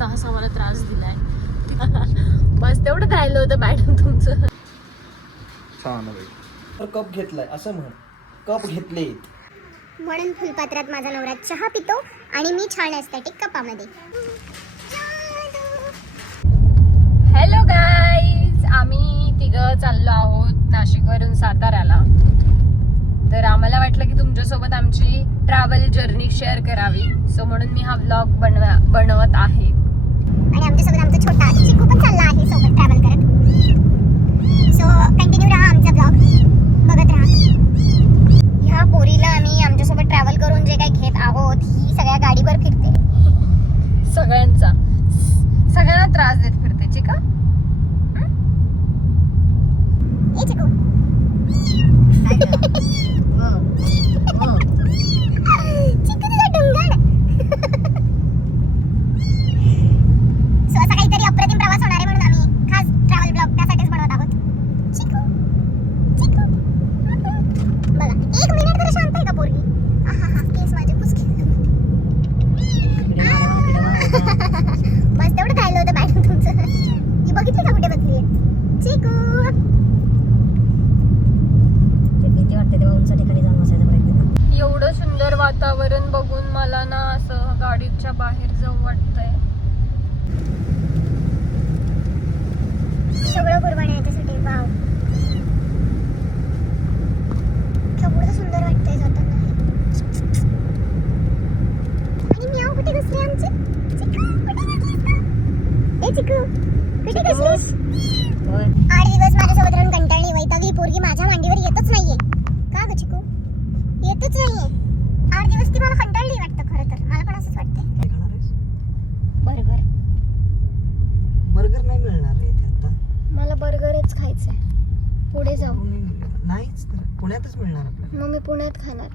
तास आम्हाला त्रास दिलाय. बस तेवढंच राहिलं होतं मॅडम तुमचं. छान तर कप घेतलाय असं म्हण, कप घेतले म्हणून फुलपात्रात माझा नवरा चहा पितो आणि मी छान एस्थेटिक कपामध्ये. हॅलो गाईज, आम्ही तिघं चाललो आहोत नाशिकवरून साताऱ्याला. तर आम्हाला वाटलं की तुमच्यासोबत आमची ट्रॅव्हल जर्नी शेअर करावी, सो म्हणून मी हा व्लॉग बनवत आहे. आणि आमच्यासोबत आमचा छोटा चिकू पण चालला आहे सोबत ट्रॅव्हल करत. सो कंटिन्यू राहा आमचा ब्लॉग बघत राहा. ह्या पोरीला आम्ही आमच्यासोबत ट्रॅव्हल करून जे काही घेत आहोत ही सगळ्या गाडीवर फिरते, सगळ्यांना त्रास देत फिरते. चिका ए चिकू चिकू तुझा डोंगर. सो असा काहीतरी अप्रतिम प्रवास होणार आहे म्हणून आम्ही खास ट्रॅव्हल ब्लॉग त्यासाठीच बनवत आहोत. चिकू चिकू बघा, 1 मिनिट तरी शांत आहे का पोरगी? आहा केस माझे पुसके. बस तेवढं राहिलं होतं मॅडम तुमचं. ही बघितली का कुठे बसली आहे? चिकू भीती वाटते तेव्हा उंच ठिकाणी जाऊन बसायचा प्रयत्न कर. एवढं सुंदर वातावरण बघून मला ना असं गाडीच्या बाहेर जाऊ वाटतंय. सगळं कुर्बान आहे याच्यासाठी. वाव, केवढं सुंदर वाटतंय जाताना. आणि म्याव कुठे घुसले आमचे? चिकू कुठे घुसलीस का? ए चिकू कुठे घुसलीस? 8 दिवस माझ्यासोबत राहून कंटाळली, वैतागली पोरगी माझ्या मांडीवर येतच नाहीये. का ग चिकू येतच नाहीये? 8 दिवस ती मला कंटाळली वाटतं. खरं तर मला पण असंच वाटतंय. बर्गर बर्गर नाही मिळणार आहे इथे आता. मला बर्गरच खायचंय. पुढे जाऊ. नाहीच तर पुण्यातच मिळणार आपल्याला. मग मी पुण्यात खाणार.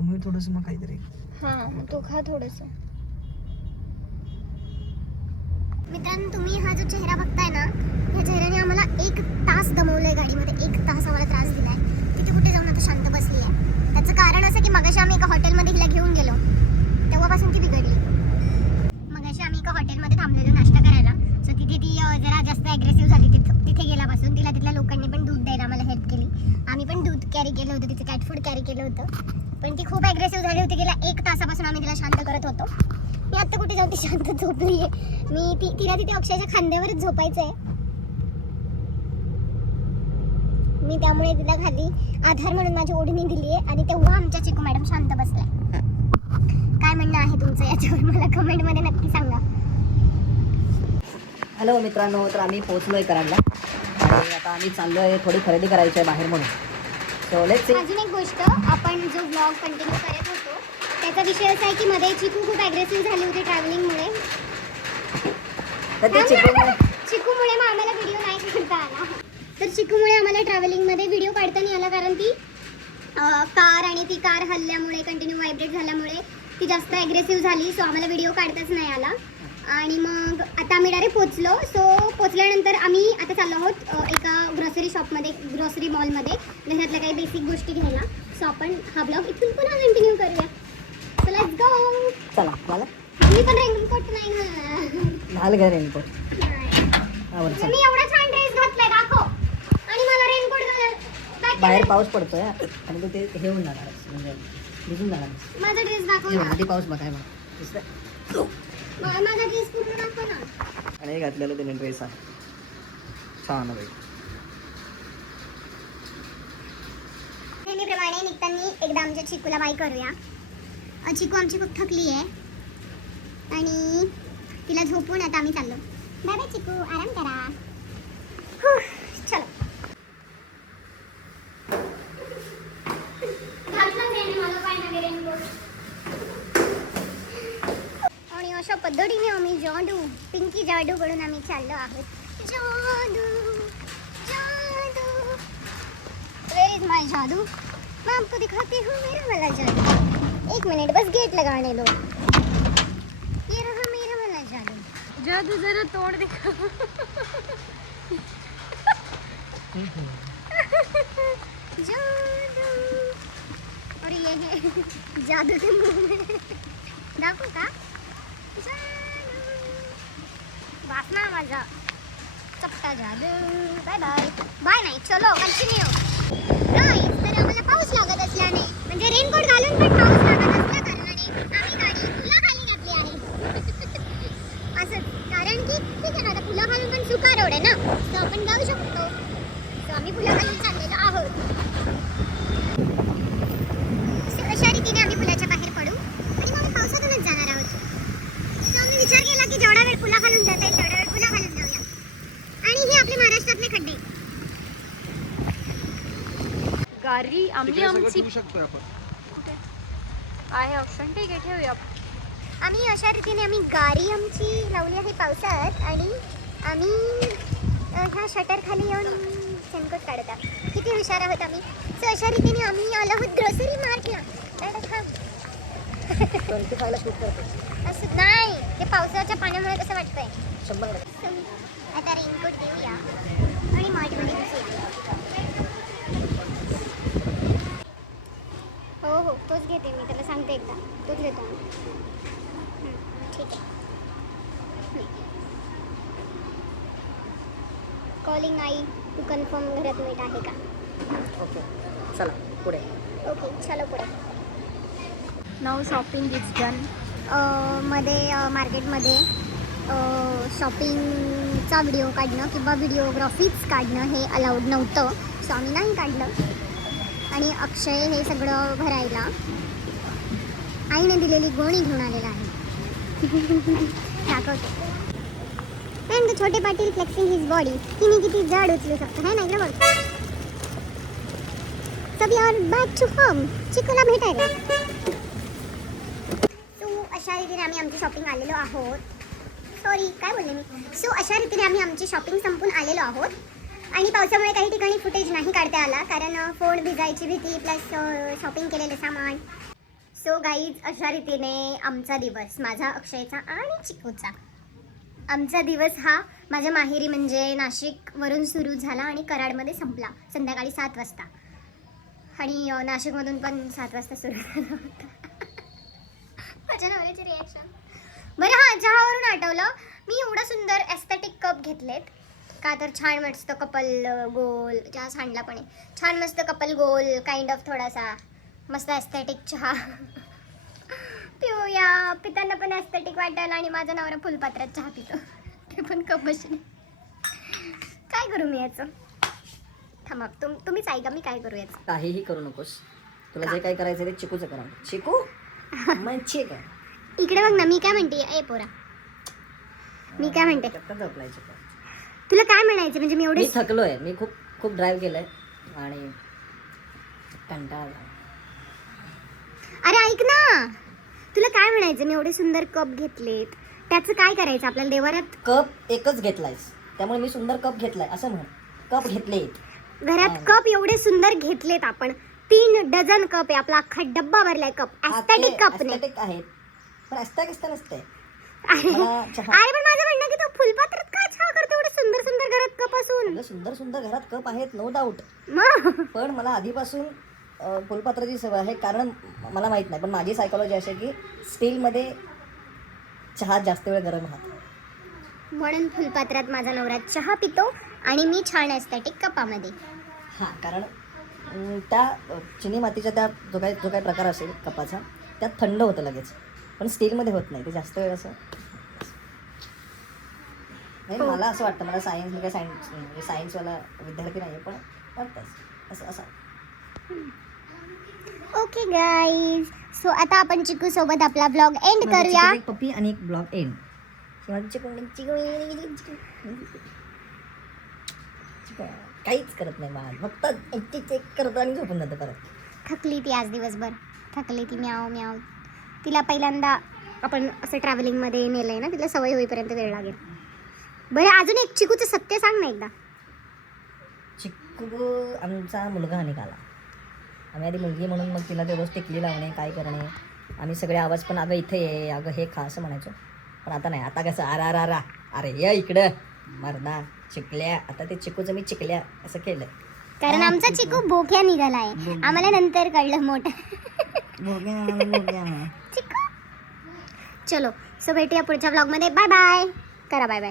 मी थोडस मग काहीतरी. हा तू खा थोडस. मित्रांनो, तुम्ही हा जो चेहरा बघताय ना, या चेहऱ्याने आम्हाला 1 तास दमवलंय गाडीमध्ये. 1 तास आम्हाला त्रास दिलाय. तिथे कुठे जाऊन आता शांत बसली आहे. त्याचं कारण असं की मगाशी आम्ही एका हॉटेलमध्ये हिला घेऊन गेलो, तेव्हापासून ती बिघडली. मगाशी आम्ही एका हॉटेलमध्ये थांबलेलो नाश्ता करायला. सो तिथे ती जरा जास्त ॲग्रेसिव्ह झाली. तिथे गेल्यापासून तिला तिथल्या लोकांनी पण दूध द्यायला आम्हाला हेल्प केली. आम्ही पण दूध कॅरी केलं होतं, तिचं कॅट फूड कॅरी केलं होतं. पण ती खूप ॲग्रेसिव्ह झाली होती. गेल्या 1 तासापासून आम्ही तिला शांत करत होतो. मी आत्ता कुठे जाऊन ती शांत झोपली आहे. तिला तिथे अक्षरशः खांद्यावरच झोपायचं आहे. मी त्यामुळे तिला खाली आधार म्हणून माझी ओढणी दिली आहे. आणि तेव्हा आमच्या चिकू मॅडम शांत बसल्या. काय म्हणणं आहे तुमचं याच्यावर मला कमेंटमध्ये नक्की सांगा. हॅलो मित्रांनो, तर आम्ही पोहोचलोय कराडला आणि आता आम्ही चाललोय थोडी खरेदी करायची आहे बाहेर म्हणून. So let's see. अजून एक गोष्ट, आपण जो ब्लॉग कंटिन्यू करत होतो त्याचा विषय असा आहे की मध्ये चिकू खूप ॲग्रेसिव्ह झाली होती ट्रॅव्हलिंगमुळे. तर ते चिकूमुळे मग आम्हाला व्हिडिओ नाही काढता आला. तर चिकूमुळे आम्हाला ट्रॅव्हलिंगमध्ये व्हिडिओ काढता नाही आला, कारण ती कार हल्ल्यामुळे, कंटिन्यू व्हायब्रेट झाल्यामुळे ती जास्त ॲग्रेसिव्ह झाली. सो आम्हाला व्हिडिओ काढताच नाही आला. आणि मग आता आम्ही डायरेक्ट पोचलो. सो पोचल्यानंतर आम्ही आता चाललो आहोत एका ग्रॉसरी शॉपमध्ये, ग्रॉसरी मॉलमध्ये घरातल्या काही बेसिक गोष्टी घ्यायला. सो आपण हा ब्लॉग इथून पुन्हा कंटिन्यू करूया. So let's go. चला. मला मी पण रेनकोट नाही घालणार. घाल घे रेनकोट. मी एवढा छान ड्रेस घातलाय दाखव, आणि मला रेनकोट बाहेर पाऊस पडतोय आणि ते हे होऊन जाणार म्हणजे भिजून जाणार. माझा ड्रेस दाखव. आधी पाऊस बघाय मला. माझा ड्रेस पूर्ण दाखव ना. आणि हे घातलेलं त्याने ड्रेस आहे छान बाई. नेहमीप्रमाणे निघताना एकदा आमच्या चिकूला बाय करूया. चिकू आमची खूप थकली आहे आणि तिला झोपून आता आम्ही चाललो. बाय बाय चिकू, आराम करा. चलो. आणि अशा पद्धतीने आम्ही जादू, पिंकी जादू कडून आम्ही चाललो आहोत. जादू जादू, वेयर इज माय जादू? मैं आपको दिखाती हूँ मेरा वाला जादू. 1 मिनट बस गेट लगाने दो. ये रहा मेरा वाला जादू. जादू जरा तोड़ दिखा. जादू. और ये है जादू के मुंह में. दाखवू का? जादू. वासना माझा चपटा झालं. बाय बाय बाय नाही, चलो कंटिन्यू. गाईज, तर आम्हाला पाऊस लागत असल्याने म्हणजे रेनकोट घालून पण पाऊस लागत असल्या कारणाने आम्ही गाडी पुलाखाली घातली आहे. असंच कारण की ठीक आहे ना, आता पुलाखालून पण सुका रोड आहे ना, तर आपण जाऊ शकतो. तर आम्ही पुलाखाली चाललेलो आहोत. अशा रीतीने आम्ही पुलाच्या बाहेर पडू आणि मग पावसातूनच जाणार आहोत. तर आम्ही विचार केला की जेवढा वेळ पुलाखालून जाता येईल तेवढा वेळ पुलाखालून जाऊया. आणि हे आपले महाराष्ट्रातले खड्डे. गाडी आमची आमची ठेवू शकतो आपण. आहे ऑप्शन, ठीक आहे ठेवूया. आम्ही अशा रीतीने आम्ही गाडी आमची लावली आहे पावसात आणि आम्ही ह्या शटर खाली येऊन रेनकोट काढत आहोत. किती हुशार आहोत आम्ही. सो अशा रीतीने आम्ही आलो आहोत ग्रोसरी मार्टला. 25 ला शूट करतो. असं नाही, ते पावसाच्या पाण्यामुळे कसं वाटतंय. 100%. आता रेनकोट घेऊया आणि मार्टमध्ये घुसूया. हो हो, तोच घेते मी, त्याला सांगते एकदा, तोच घेतो मी. ठीक आहे. कॉलिंग आई टू कन्फर्म घरात मीठ आहे का. ओके, चला पुढे. ओके, चलो पुढे. नाव शॉपिंग इज डन. मध्ये मार्केटमध्ये शॉपिंगचा व्हिडिओ काढणं किंवा व्हिडिओग्राफीच काढणं हे अलाउड नव्हतं. सो आम्ही नाही काढलं. आणि अक्षय हे सगळं भरायला आईने दिलेली गोणी घेऊन आलेला आहे. दाखवतो. अँड छोटे पाटील फ्लेक्सिंग हिज बॉडी. तिने किती जड उचलू शकतो है ना. इकडे बघ. सब यार बॅक टू होम. चिकूला भेटायला. सो अशा रीतीने आम्ही आमची शॉपिंग आलेलो आहोत. सॉरी, काय बोलले मी. सो अशा रीतीने आम्ही आमची शॉपिंग संपून आलेलो आहोत. आणि पावसामुळे काही ठिकाणी फुटेज नाही काढता आला कारण फोन भिजायची भीती प्लस शॉपिंग केलेलं सामान. सो गाईज, अशा रीतीने आमचा दिवस, माझा, अक्षयचा आणि चिकूचा, आमचा दिवस हा माझ्या माहेरी म्हणजे नाशिकवरून सुरू झाला आणि कराडमध्ये संपला संध्याकाळी 7 वाजता. आणि नाशिकमधून पण 7 वाजता सुरू झाला होता. माझ्या नवऱ्याची रिॲक्शन. बरं हां, चहावरून आठवलं, मी एवढा सुंदर एस्थेटिक कप घेतलेत का तर छान मस्त कपल गोल. चहा सांडला पण आहे. छान मस्त कपल गोल काइंड ऑफ थोडासा मस्त एस्थेटिक चहा पिऊया. पिताना पण एस्थेटिक वाटेल. आणि माझा नवरा फुलपात्रात चहा पितो, ते पण कप बसणे. काय करू मी याचं. थांबा, तुम्हीच ऐका मी काय करू याचं. काहीही करू नकोस. तुला जे काय करायचं ते चिकूचं करा. चिकू मग ठीक आहे. इकडे बघ ना, मी काय म्हणते. ए पोरा, मी काय म्हणते. झोपलाय चिकू. तुला काय म्हणायचं म्हणजे मी एवढे मी थकलोय. मी खूप ड्राईव्ह केलंय आणि कंटाळा आला. अरे ऐक ना, तुला काय म्हणायचं. मी एवढे सुंदर कप घेतलेत, त्याचं काय करायचं आपल्याला देवाऱ्यात. कप एकच घेतलायस त्यामुळे मी सुंदर कप घेतलाय असं म्हण. कप घेतलेत घरात. कप एवढे सुंदर घेतलेत आपण. 3 डझन कप आहे. आपला अख्खा डब्बा भरलाय कप. एस्थेटिक कप ने. एस्थेटिक आहेत पण एस्थेटिक नसते. अरे पण माझं म्हणणं की तो फुलपात्रात का चहा करतो एवढे सुंदर सुंदर घरात कप असून. सुंदर सुंदर घरात कप आहेत नो डाऊट. मग पण मला आधीपासून फुलपात्राची सवय आहे. कारण मला माहित नाही पण माझी सायकोलॉजी अशी की स्टीलमध्ये चहा जास्त वेळ गरम राहतो. म्हणून फुलपात्रात माझा नवरा चहा पितो आणि मी छान एस्थेटिक कपामध्ये. हां, कारण त्या चिनी मातीच्या त्या जो काही प्रकार असेल कपाचा त्यात थंड होतं लगेच. पण स्टीलमध्ये होत नाही ते जास्त वेळ असं. नाही मला असं वाटतं. मला सायन्स म्हणजे सायन्सवाला विद्यार्थी नाही आहे पण वाटतं असं असं. ओके गाईज, सो आता आपण चिकू सोबत आपला ब्लॉग एंड करूया. एक पप्पी आणि एक ब्लॉग एंड. काहीच करत नाही मला. फक्त चेक करतो आणि झोपून जातं परत. थकली ती आज दिवसभर. थकली ती. म्याव म्याव. तिला पहिल्यांदा आपण असं ट्रॅव्हलिंगमध्ये नेलं आहे ना, तिला सवय होईपर्यंत वेळ लागेल. बरं अजून एक चिकूचं सत्य सांग ना एकदा. चिकू आमचा मुलगा निघाला. आम्ही आधी मुलगी म्हणून मग तिला ते रोज टिकली लावणे काय करणे. आम्ही सगळे आवाज पण अगं इथे ये अगं हे खा असं म्हणायचो. पण आता नाही. आता कसं आरा अरे या इकडं मर्दा चिकल्या. आता ते चिकूचं मी चिकल्या असं केलं कारण आमचा चिकू भोक्या निघालाय. आम्हाला नंतर कळलं मोठं. चिकू. चलो सो भेटूया पुढच्या ब्लॉगमध्ये. बाय बाय करा. Bye bye.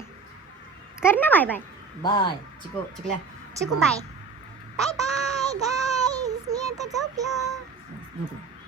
कर ना बाय बाय. बाय चिकू चिकल्या. Chiku bye. Bye bye guys, मी आता झोपलो. झोपलं.